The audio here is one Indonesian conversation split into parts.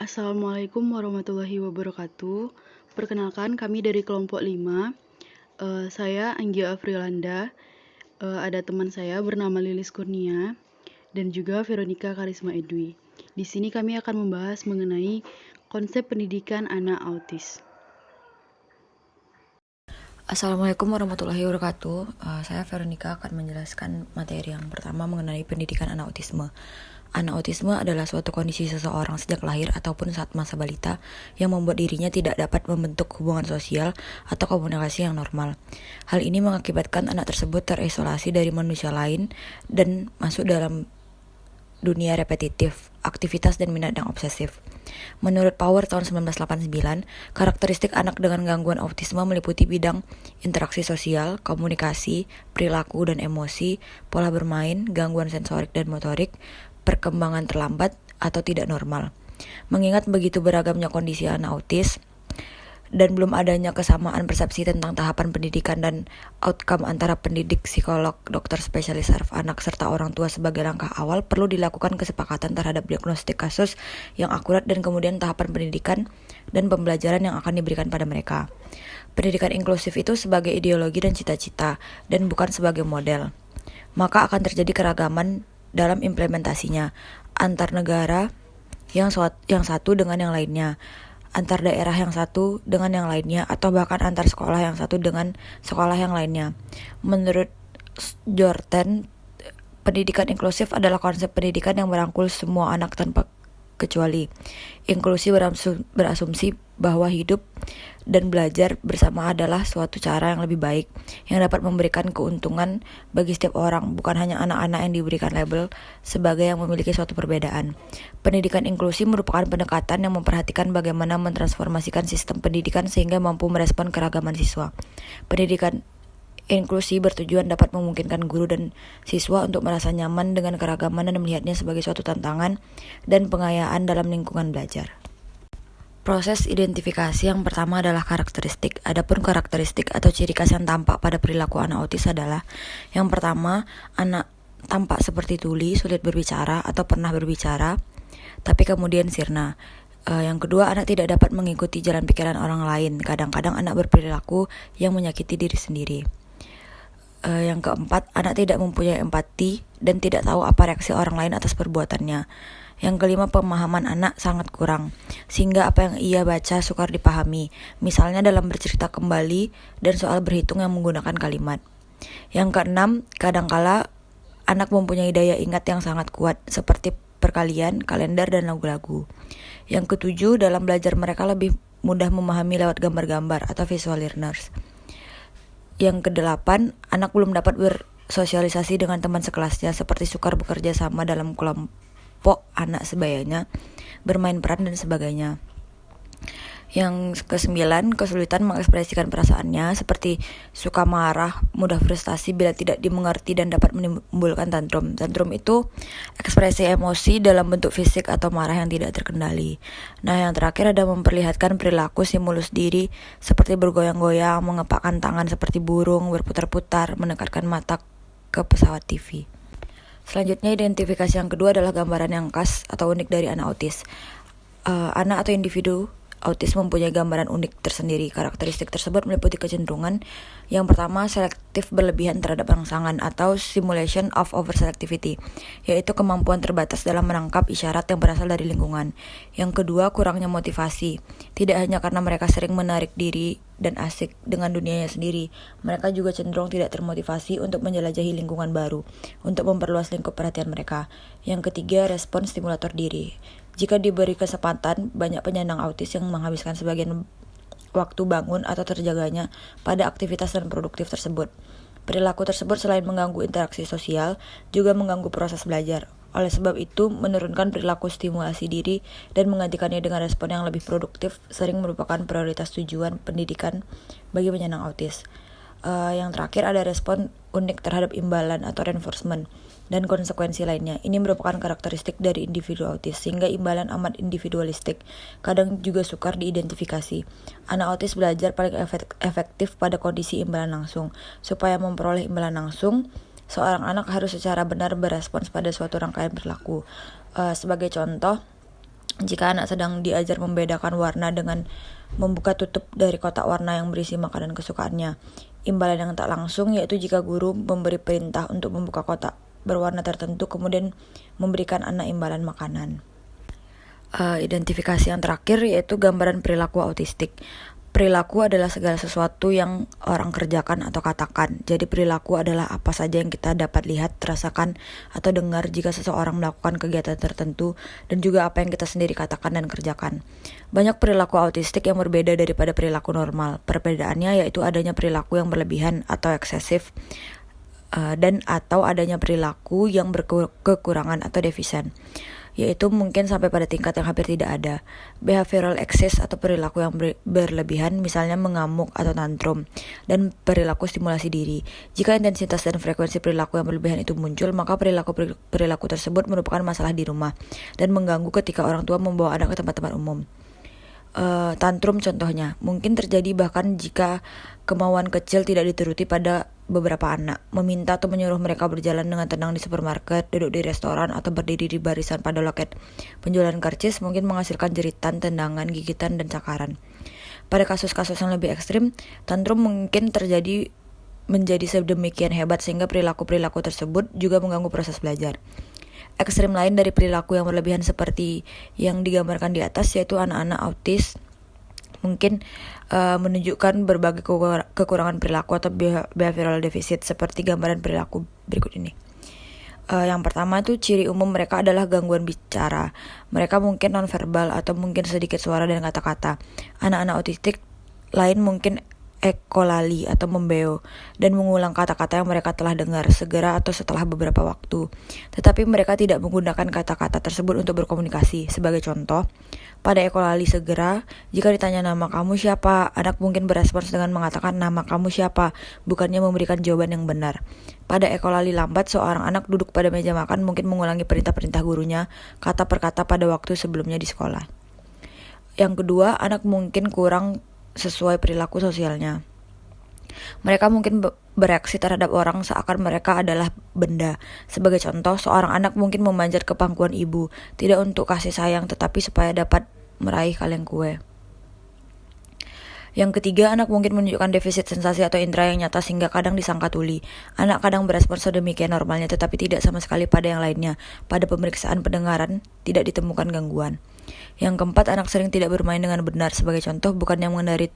Assalamualaikum warahmatullahi wabarakatuh. Perkenalkan, kami dari kelompok 5. Saya Anggia Afrilanda. Ada teman saya bernama Lilis Kurnia dan juga Veronica Karisma Edwi. Di sini kami akan membahas mengenai konsep pendidikan anak autis. Assalamualaikum warahmatullahi wabarakatuh. Saya Veronica akan menjelaskan materi yang pertama mengenai pendidikan anak autisme. Anak autisme adalah suatu kondisi seseorang sejak lahir ataupun saat masa balita yang membuat dirinya tidak dapat membentuk hubungan sosial atau komunikasi yang normal. Hal ini mengakibatkan anak tersebut terisolasi dari manusia lain dan masuk dalam dunia repetitif, aktivitas dan minat yang obsesif. Menurut Power tahun 1989, karakteristik anak dengan gangguan autisme meliputi bidang interaksi sosial, komunikasi, perilaku dan emosi, pola bermain, gangguan sensorik dan motorik, perkembangan terlambat atau tidak normal. Mengingat begitu beragamnya kondisi anak autis, dan belum adanya kesamaan persepsi tentang tahapan pendidikan dan outcome antara pendidik, psikolog, dokter spesialis saraf anak, serta orang tua sebagai langkah awal, perlu dilakukan kesepakatan terhadap diagnostik kasus yang akurat dan kemudian tahapan pendidikan dan pembelajaran yang akan diberikan pada mereka. Pendidikan inklusif itu sebagai ideologi dan cita-cita, dan bukan sebagai model. Maka akan terjadi keragaman dalam implementasinya, antar negara yang satu dengan yang lainnya, antar daerah yang satu dengan yang lainnya, atau bahkan antar sekolah yang satu dengan sekolah yang lainnya. Menurut Jordan, pendidikan inklusif adalah konsep pendidikan yang merangkul semua anak tanpa kecuali. Inklusi berasumsi bahwa hidup dan belajar bersama adalah suatu cara yang lebih baik, yang dapat memberikan keuntungan bagi setiap orang, bukan hanya anak-anak yang diberikan label sebagai yang memiliki suatu perbedaan. Pendidikan inklusi merupakan pendekatan yang memperhatikan bagaimana mentransformasikan sistem pendidikan sehingga mampu merespon keragaman siswa. Pendidikan inklusi bertujuan dapat memungkinkan guru dan siswa untuk merasa nyaman dengan keragaman dan melihatnya sebagai suatu tantangan dan pengayaan dalam lingkungan belajar. Proses identifikasi yang pertama adalah karakteristik. Adapun karakteristik atau ciri khas yang tampak pada perilaku anak autis adalah: yang pertama, anak tampak seperti tuli, sulit berbicara atau pernah berbicara, tapi kemudian sirna. Yang kedua, anak tidak dapat mengikuti jalan pikiran orang lain. Kadang-kadang anak berperilaku yang menyakiti diri sendiri. Yang keempat, anak tidak mempunyai empati dan tidak tahu apa reaksi orang lain atas perbuatannya. Yang kelima, pemahaman anak sangat kurang, sehingga apa yang ia baca sukar dipahami, misalnya dalam bercerita kembali dan soal berhitung yang menggunakan kalimat. Yang keenam, kadangkala anak mempunyai daya ingat yang sangat kuat, seperti perkalian, kalender, dan lagu-lagu. Yang ketujuh, dalam belajar mereka lebih mudah memahami lewat gambar-gambar atau visual learners. Yang kedelapan, anak belum dapat bersosialisasi dengan teman sekelasnya, seperti sukar bekerja sama dalam kelompok anak sebayanya, bermain peran, dan sebagainya. Yang kesembilan, kesulitan mengekspresikan perasaannya, seperti suka marah, mudah frustasi bila tidak dimengerti, dan dapat menimbulkan tantrum. Tantrum itu ekspresi emosi dalam bentuk fisik atau marah yang tidak terkendali. Nah, yang terakhir ada memperlihatkan perilaku stimulus diri, seperti bergoyang-goyang, mengepakkan tangan seperti burung, berputar-putar, mendekatkan mata ke pesawat TV. Selanjutnya, identifikasi yang kedua adalah gambaran yang khas atau unik dari anak autis. Anak atau individu autis mempunyai gambaran unik tersendiri. Karakteristik tersebut meliputi kecenderungan yang pertama, selektif berlebihan terhadap rangsangan atau simulation of overselectivity, yaitu kemampuan terbatas dalam menangkap isyarat yang berasal dari lingkungan. Yang kedua, kurangnya motivasi. Tidak hanya karena mereka sering menarik diri dan asik dengan dunianya sendiri, mereka juga cenderung tidak termotivasi untuk menjelajahi lingkungan baru, untuk memperluas lingkup perhatian mereka. Yang ketiga, respon stimulator diri. Jika diberi kesempatan, banyak penyandang autis yang menghabiskan sebagian waktu bangun atau terjaganya pada aktivitas dan produktif tersebut. Perilaku tersebut selain mengganggu interaksi sosial, juga mengganggu proses belajar. Oleh sebab itu, menurunkan perilaku stimulasi diri dan menggantikannya dengan respon yang lebih produktif sering merupakan prioritas tujuan pendidikan bagi penyandang autis. Yang terakhir ada respon unik terhadap imbalan atau reinforcement dan konsekuensi lainnya. Ini merupakan karakteristik dari individu autis, sehingga imbalan amat individualistik, kadang juga sukar diidentifikasi. Anak autis belajar paling efektif pada kondisi imbalan langsung. Supaya memperoleh imbalan langsung, seorang anak harus secara benar berespons pada suatu rangkaian perilaku. Sebagai contoh, Jika anak sedang diajar membedakan warna dengan membuka tutup dari kotak warna yang berisi makanan kesukaannya. Imbalan yang tak langsung yaitu jika guru memberi perintah untuk membuka kotak berwarna tertentu kemudian memberikan anak imbalan makanan. Identifikasi yang terakhir yaitu gambaran perilaku autistik. Perilaku adalah segala sesuatu yang orang kerjakan atau katakan. Jadi perilaku adalah apa saja yang kita dapat lihat, rasakan, atau dengar jika seseorang melakukan kegiatan tertentu, dan juga apa yang kita sendiri katakan dan kerjakan. Banyak perilaku autistik yang berbeda daripada perilaku normal. Perbedaannya yaitu adanya perilaku yang berlebihan atau eksesif, dan atau adanya perilaku yang berkekurangan atau defisien, yaitu mungkin sampai pada tingkat yang hampir tidak ada. Behavioral excess atau perilaku yang berlebihan, misalnya mengamuk atau tantrum, dan perilaku stimulasi diri. Jika intensitas dan frekuensi perilaku yang berlebihan itu muncul, maka perilaku tersebut merupakan masalah di rumah dan mengganggu ketika orang tua membawa anak ke tempat-tempat umum. Tantrum contohnya mungkin terjadi bahkan jika kemauan kecil tidak dituruti pada beberapa anak. Meminta atau menyuruh mereka berjalan dengan tenang di supermarket, duduk di restoran, atau berdiri di barisan pada loket penjualan karcis mungkin menghasilkan jeritan, tendangan, gigitan, dan cakaran. Pada kasus-kasus yang lebih ekstrim, tantrum mungkin terjadi menjadi sedemikian hebat sehingga perilaku-perilaku tersebut juga mengganggu proses belajar. Ekstrem lain dari perilaku yang berlebihan seperti yang digambarkan di atas yaitu anak-anak autis mungkin menunjukkan berbagai kekurangan perilaku atau behavioral deficit seperti gambaran perilaku berikut ini. Yang pertama itu ciri umum mereka adalah gangguan bicara. Mereka mungkin nonverbal atau mungkin sedikit suara dan kata-kata. Anak-anak autistik lain mungkin ekolali atau membeo dan mengulang kata-kata yang mereka telah dengar segera atau setelah beberapa waktu. Tetapi mereka tidak menggunakan kata-kata tersebut untuk berkomunikasi. Sebagai contoh, pada ekolali segera, jika ditanya nama kamu siapa, anak mungkin berespons dengan mengatakan nama kamu siapa, bukannya memberikan jawaban yang benar. Pada ekolali lambat, seorang anak duduk pada meja makan mungkin mengulangi perintah-perintah gurunya kata per kata pada waktu sebelumnya di sekolah. Yang kedua, anak mungkin kurang sesuai perilaku sosialnya. Mereka mungkin bereaksi terhadap orang seakan mereka adalah benda. Sebagai contoh, seorang anak mungkin memanjat ke pangkuan ibu, tidak untuk kasih sayang tetapi supaya dapat meraih kaleng kue. Yang ketiga, anak mungkin menunjukkan defisit sensasi atau indera yang nyata sehingga kadang disangka tuli. Anak kadang berespon sedemikian normalnya tetapi tidak sama sekali pada yang lainnya. Pada pemeriksaan pendengaran, tidak ditemukan gangguan. Yang keempat, anak sering tidak bermain dengan benar. Sebagai contoh, bukannya mengendarai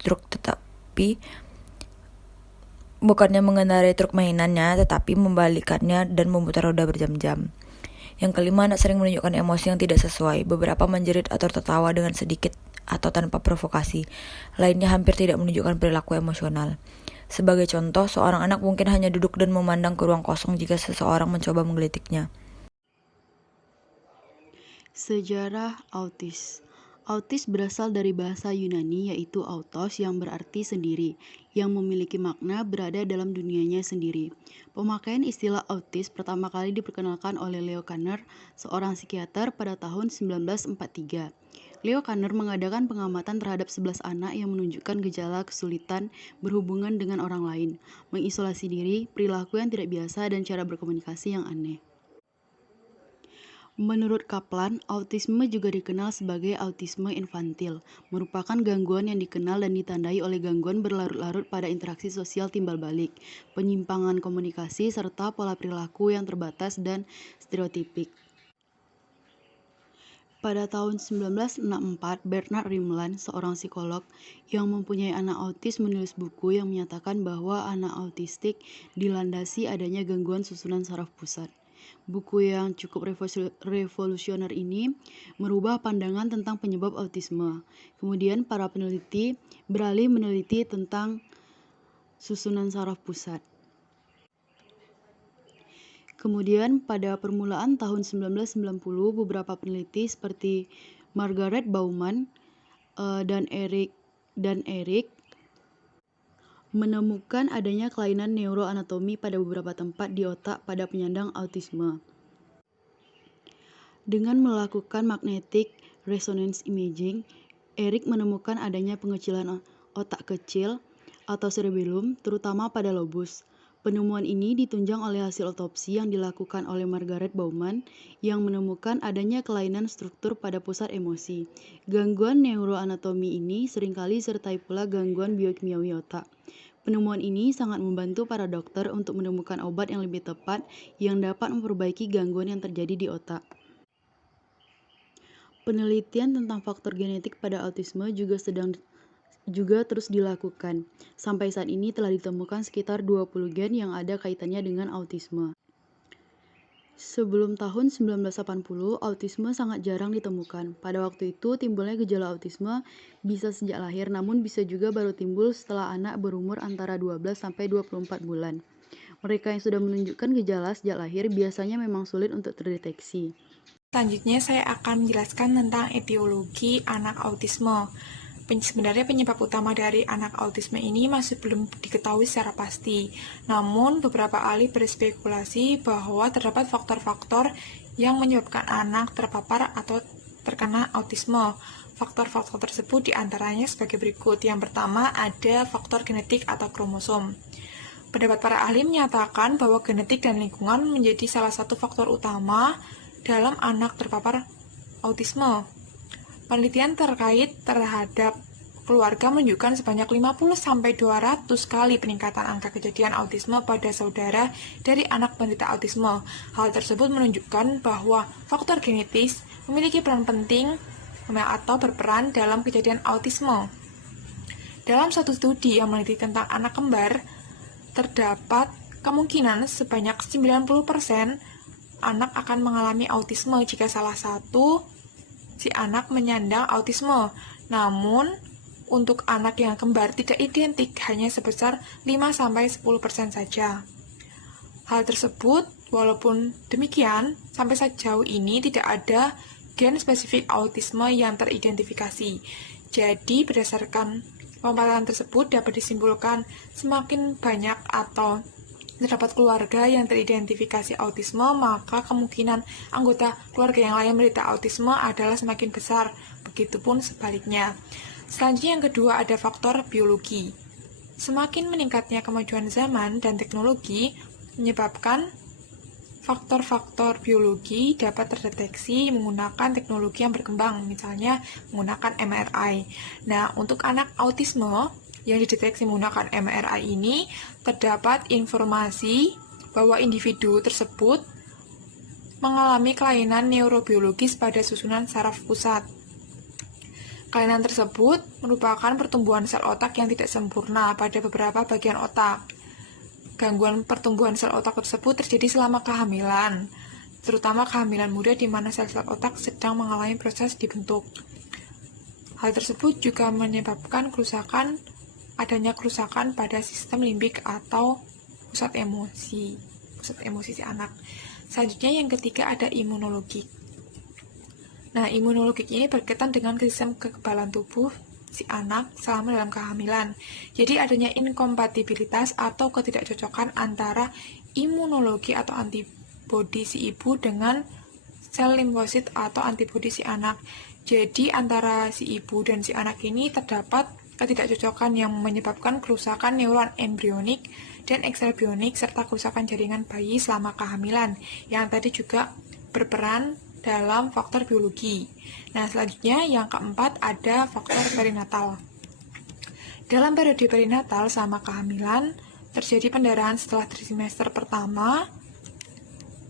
truk mainannya, tetapi membalikannya dan memutar roda berjam-jam. Yang kelima, anak sering menunjukkan emosi yang tidak sesuai. Beberapa menjerit atau tertawa dengan sedikit atau tanpa provokasi. Lainnya hampir tidak menunjukkan perilaku emosional. Sebagai contoh, seorang anak mungkin hanya duduk dan memandang ke ruang kosong jika seseorang mencoba menggelitiknya. Sejarah autis. Autis berasal dari bahasa Yunani yaitu autos yang berarti sendiri, yang memiliki makna berada dalam dunianya sendiri. Pemakaian istilah autis pertama kali diperkenalkan oleh Leo Kanner, seorang psikiater pada tahun 1943. Leo Kanner mengadakan pengamatan terhadap 11 anak yang menunjukkan gejala kesulitan berhubungan dengan orang lain, mengisolasi diri, perilaku yang tidak biasa, dan cara berkomunikasi yang aneh. Menurut Kaplan, autisme juga dikenal sebagai autisme infantil, merupakan gangguan yang dikenal dan ditandai oleh gangguan berlarut-larut pada interaksi sosial timbal balik, penyimpangan komunikasi, serta pola perilaku yang terbatas dan stereotipik. Pada tahun 1964, Bernard Rimland, seorang psikolog yang mempunyai anak autis, menulis buku yang menyatakan bahwa anak autistik dilandasi adanya gangguan susunan saraf pusat. Buku yang cukup revolusioner ini merubah pandangan tentang penyebab autisme. Kemudian para peneliti beralih meneliti tentang susunan saraf pusat. Kemudian pada permulaan tahun 1990, beberapa peneliti seperti Margaret Bauman dan Eric menemukan adanya kelainan neuroanatomi pada beberapa tempat di otak pada penyandang autisme. Dengan melakukan magnetic resonance imaging, Eric menemukan adanya pengecilan otak kecil atau cerebellum, terutama pada lobus. Penemuan ini ditunjang oleh hasil otopsi yang dilakukan oleh Margaret Bauman yang menemukan adanya kelainan struktur pada pusat emosi. Gangguan neuroanatomi ini seringkali disertai pula gangguan biokimiawi otak. Penemuan ini sangat membantu para dokter untuk menemukan obat yang lebih tepat yang dapat memperbaiki gangguan yang terjadi di otak. Penelitian tentang faktor genetik pada autisme juga terus dilakukan. Sampai saat ini telah ditemukan sekitar 20 gen yang ada kaitannya dengan autisme. Sebelum tahun 1980, autisme sangat jarang ditemukan. Pada waktu itu, timbulnya gejala autisme bisa sejak lahir, namun bisa juga baru timbul setelah anak berumur antara 12 sampai 24 bulan. Mereka yang sudah menunjukkan gejala sejak lahir biasanya memang sulit untuk terdeteksi. Selanjutnya saya akan menjelaskan tentang etiologi anak autisme. Sebenarnya penyebab utama dari anak autisme ini masih belum diketahui secara pasti. Namun beberapa ahli berspekulasi bahwa terdapat faktor-faktor yang menyebabkan anak terpapar atau terkena autisme. Faktor-faktor tersebut diantaranya sebagai berikut. Yang pertama ada faktor genetik atau kromosom. Pendapat para ahli menyatakan bahwa genetik dan lingkungan menjadi salah satu faktor utama dalam anak terpapar autisme. Penelitian terkait terhadap keluarga menunjukkan sebanyak 50-200 kali peningkatan angka kejadian autisme pada saudara dari anak penderita autisme. Hal tersebut menunjukkan bahwa faktor genetis memiliki peran penting atau berperan dalam kejadian autisme. Dalam satu studi yang meneliti tentang anak kembar, terdapat kemungkinan sebanyak 90% anak akan mengalami autisme jika salah satu si anak menyandang autisme. Namun, untuk anak yang kembar tidak identik hanya sebesar 5-10% saja. Hal tersebut, walaupun demikian, sampai sejauh ini tidak ada gen spesifik autisme yang teridentifikasi. Jadi, berdasarkan pemaparan tersebut dapat disimpulkan semakin banyak atau terdapat keluarga yang teridentifikasi autisme, maka kemungkinan anggota keluarga yang lain menderita autisme adalah semakin besar. Begitupun sebaliknya. Selanjutnya yang kedua ada faktor biologi. Semakin meningkatnya kemajuan zaman dan teknologi menyebabkan faktor-faktor biologi dapat terdeteksi menggunakan teknologi yang berkembang, misalnya menggunakan MRI. Nah, untuk anak autisme yang dideteksi menggunakan MRI ini, terdapat informasi bahwa individu tersebut mengalami kelainan neurobiologis pada susunan saraf pusat. Kelainan tersebut merupakan pertumbuhan sel otak yang tidak sempurna pada beberapa bagian otak. Gangguan pertumbuhan sel otak tersebut terjadi selama kehamilan, terutama kehamilan muda di mana sel-sel otak sedang mengalami proses dibentuk. Hal tersebut juga menyebabkan adanya kerusakan pada sistem limbik atau pusat emosi si anak. Selanjutnya yang ketiga ada imunologi. Nah, imunologi ini berkaitan dengan sistem kekebalan tubuh si anak selama dalam kehamilan. Jadi adanya inkompatibilitas atau ketidakcocokan antara imunologi atau antibodi si ibu dengan sel limfosit atau antibodi si anak. Jadi antara si ibu dan si anak ini terdapat ketidakcocokan yang menyebabkan kerusakan neuron embrionik dan ekstraembrionik serta kerusakan jaringan bayi selama kehamilan yang tadi juga berperan dalam faktor biologi. Nah, selanjutnya yang keempat ada faktor perinatal. Dalam periode perinatal selama kehamilan terjadi pendarahan setelah trimester pertama,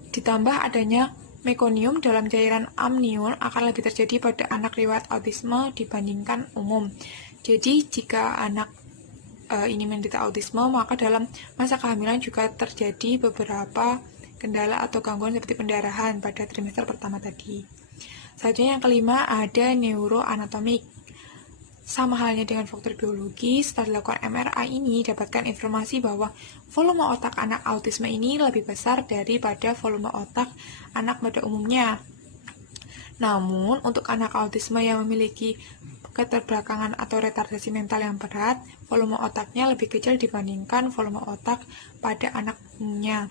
ditambah adanya mekonium dalam cairan amnion akan lebih terjadi pada anak riwayat autisme dibandingkan umum. Jadi, jika anak ini menderita autisme, maka dalam masa kehamilan juga terjadi beberapa kendala atau gangguan seperti pendarahan pada trimester pertama tadi. Selanjutnya yang kelima ada neuroanatomik. Sama halnya dengan faktor biologi, setelah dilakukan MRI ini dapatkan informasi bahwa volume otak anak autisme ini lebih besar daripada volume otak anak pada umumnya. Namun, untuk anak autisme yang memiliki keterbelakangan atau retardasi mental yang berat, volume otaknya lebih kecil dibandingkan volume otak pada anak umumnya.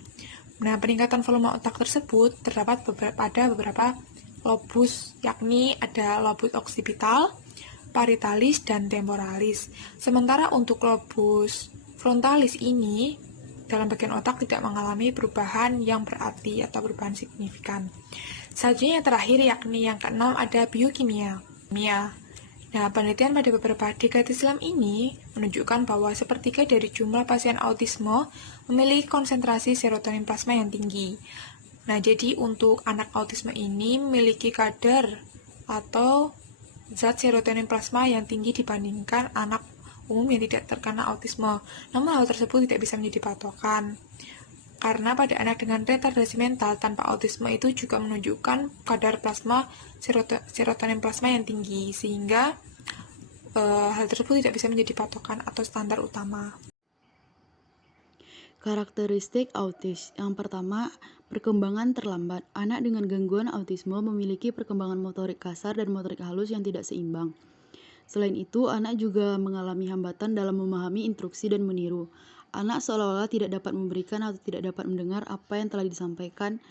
Nah, peningkatan volume otak tersebut terdapat pada beberapa lobus, yakni ada lobus occipital, paritalis, dan temporalis. Sementara untuk lobus frontalis ini dalam bagian otak tidak mengalami perubahan yang berarti atau perubahan signifikan. Selanjutnya yang terakhir yakni yang keenam ada biokimia. Nah, penelitian pada beberapa dekade silam ini menunjukkan bahwa sepertiga dari jumlah pasien autisme memiliki konsentrasi serotonin plasma yang tinggi. Nah, jadi untuk anak autisme ini memiliki kadar atau zat serotonin plasma yang tinggi dibandingkan anak umum yang tidak terkena autisme. Namun hal tersebut tidak bisa menjadi patokan. Karena pada anak dengan retardasi mental tanpa autisme itu juga menunjukkan kadar plasma serotonin plasma yang tinggi, sehingga hal tersebut tidak bisa menjadi patokan atau standar utama. Karakteristik autis. Yang pertama, perkembangan terlambat. Anak dengan gangguan autisme memiliki perkembangan motorik kasar dan motorik halus yang tidak seimbang. Selain itu, anak juga mengalami hambatan dalam memahami instruksi dan meniru. Anak seolah-olah tidak dapat memberikan atau tidak dapat mendengar apa yang telah disampaikan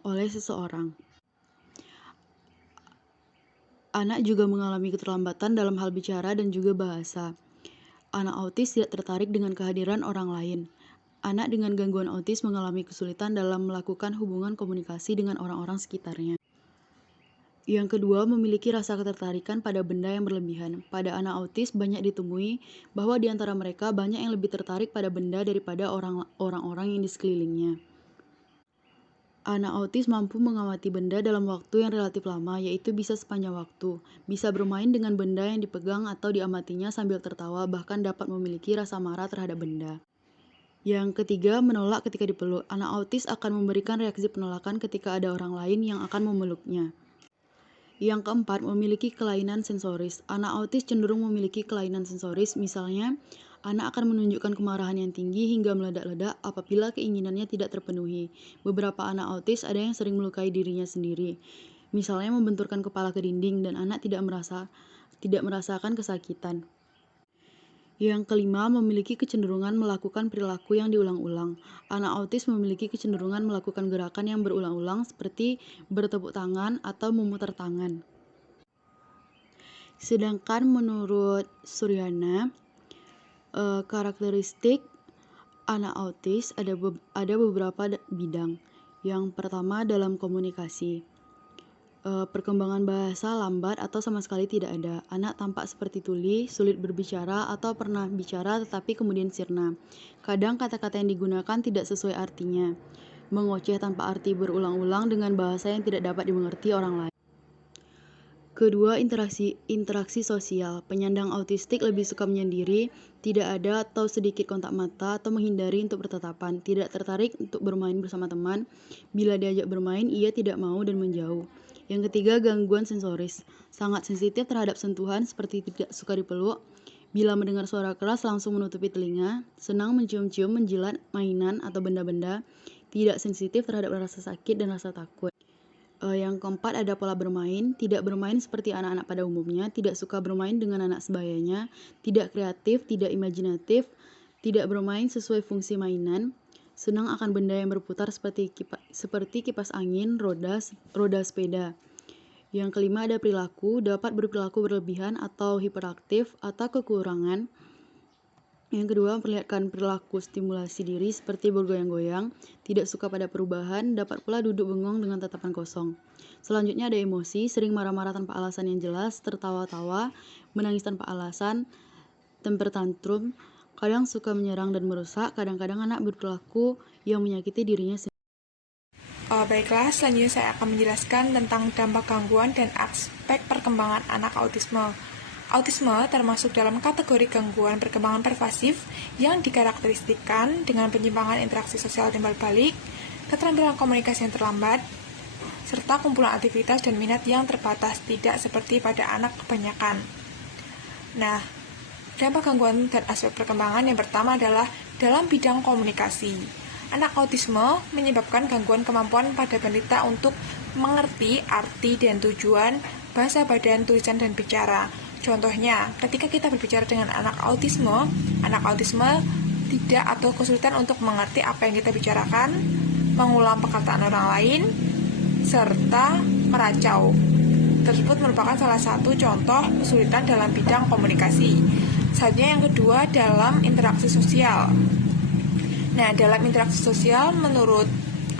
oleh seseorang. Anak juga mengalami keterlambatan dalam hal bicara dan juga bahasa. Anak autis tidak tertarik dengan kehadiran orang lain. Anak dengan gangguan autis mengalami kesulitan dalam melakukan hubungan komunikasi dengan orang-orang sekitarnya. Yang kedua, memiliki rasa ketertarikan pada benda yang berlebihan. Pada anak autis banyak ditemui bahwa di antara mereka banyak yang lebih tertarik pada benda daripada orang-orang yang di sekelilingnya. Anak autis mampu mengamati benda dalam waktu yang relatif lama, yaitu bisa sepanjang waktu. Bisa bermain dengan benda yang dipegang atau diamatinya sambil tertawa, bahkan dapat memiliki rasa marah terhadap benda. Yang ketiga, menolak ketika dipeluk. Anak autis akan memberikan reaksi penolakan ketika ada orang lain yang akan memeluknya. Yang keempat, memiliki kelainan sensoris. Anak autis cenderung memiliki kelainan sensoris, misalnya, anak akan menunjukkan kemarahan yang tinggi hingga meledak-ledak apabila keinginannya tidak terpenuhi. Beberapa anak autis ada yang sering melukai dirinya sendiri, misalnya membenturkan kepala ke dinding, dan anak tidak merasakan kesakitan. Yang kelima, memiliki kecenderungan melakukan perilaku yang diulang-ulang. Anak autis memiliki kecenderungan melakukan gerakan yang berulang-ulang seperti bertepuk tangan atau memutar tangan. Sedangkan menurut Suryana, karakteristik anak autis ada beberapa bidang. Yang pertama, dalam komunikasi. Perkembangan bahasa lambat atau sama sekali tidak ada. Anak tampak seperti tuli, sulit berbicara atau pernah bicara tetapi kemudian sirna. Kadang kata-kata yang digunakan tidak sesuai artinya. Mengoceh tanpa arti berulang-ulang dengan bahasa yang tidak dapat dimengerti orang lain. Kedua, interaksi sosial. Penyandang autistik lebih suka menyendiri, tidak ada atau sedikit kontak mata, atau menghindari untuk bertatapan, tidak tertarik untuk bermain bersama teman. Bila diajak bermain, ia tidak mau dan menjauh. Yang ketiga, gangguan sensoris. Sangat sensitif terhadap sentuhan seperti tidak suka dipeluk. Bila mendengar suara keras langsung menutupi telinga. Senang mencium-cium, menjilat mainan atau benda-benda. Tidak sensitif terhadap rasa sakit dan rasa takut. Yang keempat ada pola bermain. Tidak bermain seperti anak-anak pada umumnya. Tidak suka bermain dengan anak sebayanya. Tidak kreatif, tidak imajinatif. Tidak bermain sesuai fungsi mainan. Senang akan benda yang berputar seperti kipas angin, roda sepeda. Yang kelima ada perilaku, dapat berperilaku berlebihan atau hiperaktif atau kekurangan. Yang kedua, memperlihatkan perilaku stimulasi diri seperti bergoyang-goyang, tidak suka pada perubahan, dapat pula duduk bengong dengan tatapan kosong. Selanjutnya ada emosi, sering marah-marah tanpa alasan yang jelas, tertawa-tawa, menangis tanpa alasan, temper tantrum, kadang suka menyerang dan merusak, kadang-kadang anak berperilaku yang menyakiti dirinya sendiri. Baiklah, selanjutnya saya akan menjelaskan tentang dampak gangguan dan aspek perkembangan anak autisme. Autisme termasuk dalam kategori gangguan perkembangan pervasif yang dikarakteristikkan dengan penyimpangan interaksi sosial timbal balik, keterampilan komunikasi yang terlambat, serta kumpulan aktivitas dan minat yang terbatas, tidak seperti pada anak kebanyakan. Nah, dampak gangguan dan aspek perkembangan yang pertama adalah dalam bidang komunikasi. Anak autisme menyebabkan gangguan kemampuan pada balita untuk mengerti arti dan tujuan bahasa badan, tulisan, dan bicara. Contohnya, ketika kita berbicara dengan anak autisme tidak atau kesulitan untuk mengerti apa yang kita bicarakan, mengulang perkataan orang lain, serta meracau. Tersebut merupakan salah satu contoh kesulitan dalam bidang komunikasi. Selanjutnya yang kedua dalam interaksi sosial. Nah, dalam interaksi sosial, menurut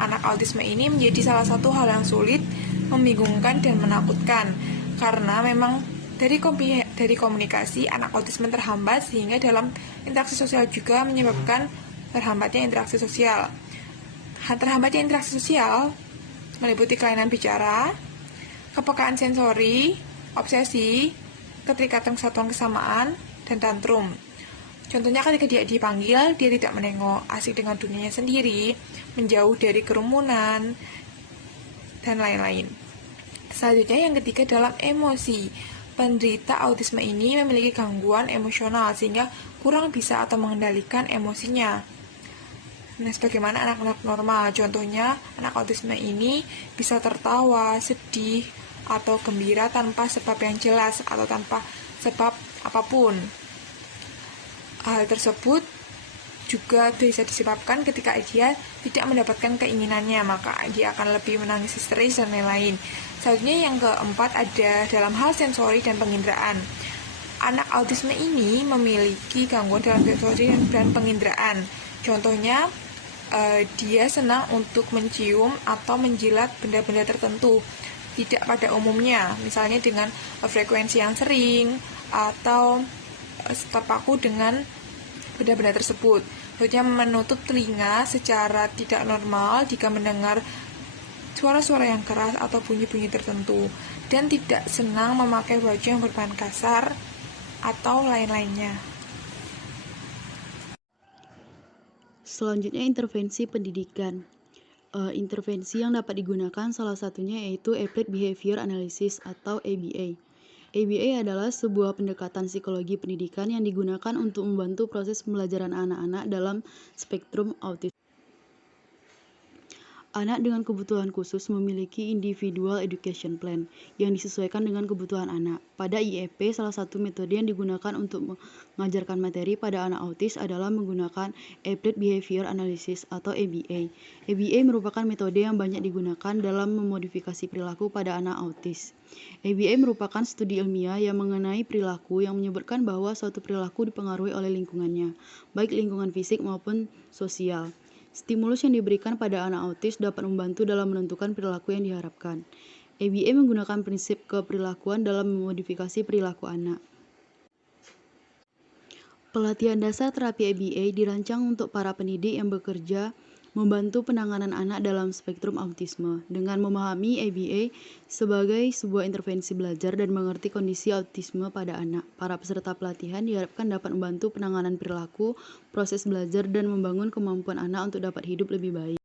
anak autisme ini menjadi salah satu hal yang sulit, membingungkan, dan menakutkan. Karena memang dari komunikasi, anak autisme terhambat, sehingga dalam interaksi sosial juga menyebabkan terhambatnya interaksi sosial. Terhambatnya interaksi sosial meliputi kelainan bicara, kepekaan sensori, obsesi, keterikatan kesatuan kesamaan, dan tantrum. Contohnya ketika dia dipanggil, dia tidak menengok, asik dengan dunianya sendiri, menjauh dari kerumunan, dan lain-lain. Selanjutnya yang ketiga dalam emosi. Penderita autisme ini memiliki gangguan emosional sehingga kurang bisa atau mengendalikan emosinya. Nah, sebagaimana anak-anak normal, contohnya anak autisme ini bisa tertawa, sedih, atau gembira tanpa sebab yang jelas atau tanpa sebab apapun. Hal tersebut juga bisa disebabkan ketika dia tidak mendapatkan keinginannya, maka dia akan lebih menangis histeris dan lain-lain. Selanjutnya yang keempat ada dalam hal sensori dan penginderaan. Anak autisme ini memiliki gangguan dalam sensori dan penginderaan. Contohnya, dia senang untuk mencium atau menjilat benda-benda tertentu, tidak pada umumnya, misalnya dengan frekuensi yang sering atau terpaku dengan benda-benda tersebut. Selanjutnya menutup telinga secara tidak normal jika mendengar suara-suara yang keras atau bunyi-bunyi tertentu, dan tidak senang memakai baju yang berbahan kasar atau lain-lainnya. Selanjutnya intervensi pendidikan. Intervensi yang dapat digunakan salah satunya yaitu Applied Behavior Analysis atau ABA. ABA adalah sebuah pendekatan psikologi pendidikan yang digunakan untuk membantu proses pembelajaran anak-anak dalam spektrum autisme. Anak dengan kebutuhan khusus memiliki Individual Education Plan yang disesuaikan dengan kebutuhan anak. Pada IEP, salah satu metode yang digunakan untuk mengajarkan materi pada anak autis adalah menggunakan Applied Behavior Analysis atau ABA. ABA merupakan metode yang banyak digunakan dalam memodifikasi perilaku pada anak autis. ABA merupakan studi ilmiah yang mengenai perilaku yang menyebutkan bahwa suatu perilaku dipengaruhi oleh lingkungannya, baik lingkungan fisik maupun sosial. Stimulus yang diberikan pada anak autis dapat membantu dalam menentukan perilaku yang diharapkan. ABA menggunakan prinsip keperilakuan dalam memodifikasi perilaku anak. Pelatihan dasar terapi ABA dirancang untuk para pendidik yang bekerja membantu penanganan anak dalam spektrum autisme. Dengan memahami ABA sebagai sebuah intervensi belajar dan mengerti kondisi autisme pada anak, para peserta pelatihan diharapkan dapat membantu penanganan perilaku, proses belajar, dan membangun kemampuan anak untuk dapat hidup lebih baik.